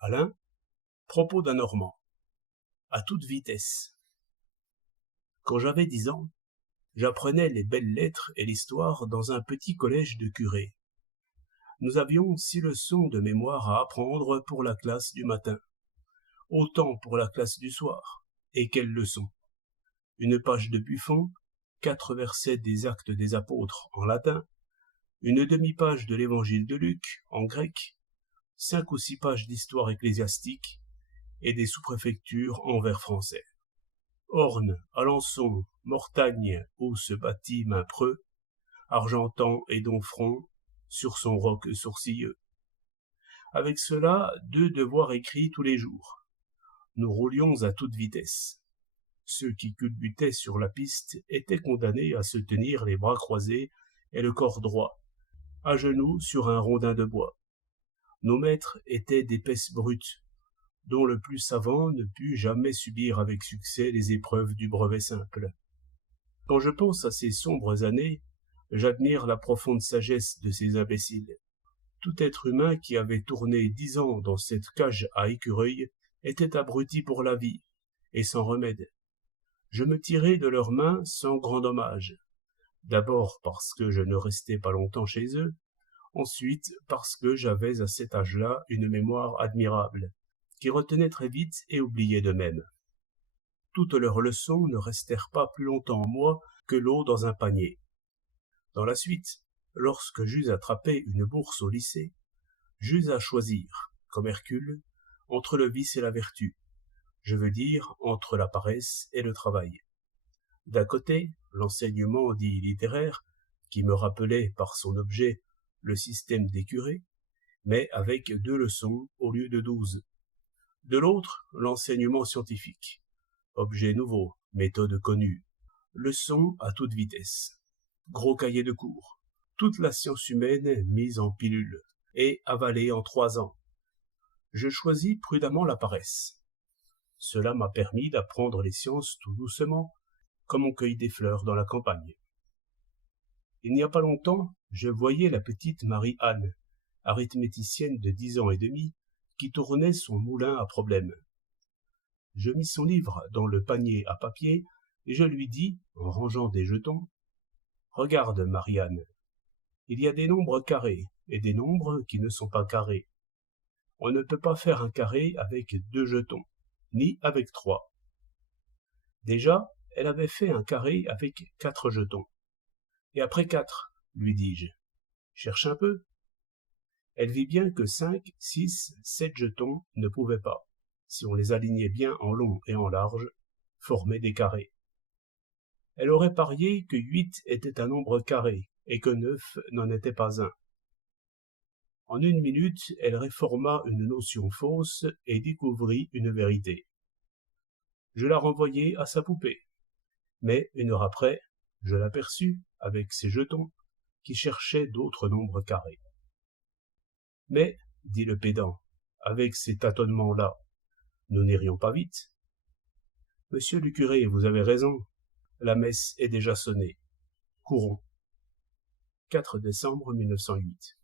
Alain, propos d'un Normand. À toute vitesse. Quand j'avais 10 ans, j'apprenais les belles lettres et l'histoire dans un petit collège de curés. Nous avions 6 leçons de mémoire à apprendre pour la classe du matin, autant pour la classe du soir. Et quelles leçons! Une page de Buffon, 4 versets des Actes des Apôtres en latin, une demi-page de l'Évangile de Luc en grec, 5 ou 6 pages d'histoire ecclésiastique et des sous-préfectures en vers français. Orne, Alençon, Mortagne, où se bâtit Mainpreux, Argentan et Domfront, sur son roc sourcilleux. Avec cela, 2 devoirs écrits tous les jours. Nous roulions à toute vitesse. Ceux qui culbutaient sur la piste étaient condamnés à se tenir les bras croisés et le corps droit, à genoux sur un rondin de bois. Nos maîtres étaient d'épaisses brutes, dont le plus savant ne put jamais subir avec succès les épreuves du brevet simple. Quand je pense à ces sombres années, j'admire la profonde sagesse de ces imbéciles. Tout être humain qui avait tourné 10 ans dans cette cage à écureuil était abruti pour la vie, et sans remède. Je me tirai de leurs mains sans grand dommage. D'abord parce que je ne restais pas longtemps chez eux, ensuite parce que j'avais à cet âge-là une mémoire admirable, qui retenait très vite et oubliait de même. Toutes leurs leçons ne restèrent pas plus longtemps en moi que l'eau dans un panier. Dans la suite, lorsque j'eus attrapé une bourse au lycée, j'eus à choisir, comme Hercule, entre le vice et la vertu, je veux dire entre la paresse et le travail. D'un côté, l'enseignement dit littéraire, qui me rappelait par son objet le système des curés, mais avec 2 leçons au lieu de 12. De l'autre, l'enseignement scientifique, objet nouveau, méthode connue, leçon à toute vitesse, gros cahier de cours, toute la science humaine mise en pilule et avalée en 3 ans. Je choisis prudemment la paresse. Cela m'a permis d'apprendre les sciences tout doucement, comme on cueille des fleurs dans la campagne. Il n'y a pas longtemps, je voyais la petite Marie-Anne, arithméticienne de 10 ans et demi, qui tournait son moulin à problèmes. Je mis son livre dans le panier à papier et je lui dis, en rangeant des jetons, « Regarde, Marie-Anne, il y a des nombres carrés et des nombres qui ne sont pas carrés. On ne peut pas faire un carré avec 2 jetons, ni avec 3. » Déjà, elle avait fait un carré avec 4 jetons. Et après 4, lui dis-je. Cherche un peu. Elle vit bien que 5, 6, 7 jetons ne pouvaient pas, si on les alignait bien en long et en large, former des carrés. Elle aurait parié que 8 était un nombre carré et que 9 n'en était pas un. En 1 minute, elle réforma une notion fausse et découvrit une vérité. Je la renvoyai à sa poupée, mais 1 heure après, je l'aperçus avec ses jetons qui cherchaient d'autres nombres carrés. Mais, dit le pédant, avec ces tâtonnements-là, nous n'irions pas vite. Monsieur le curé, vous avez raison, la messe est déjà sonnée. Courons. 4 décembre 1908.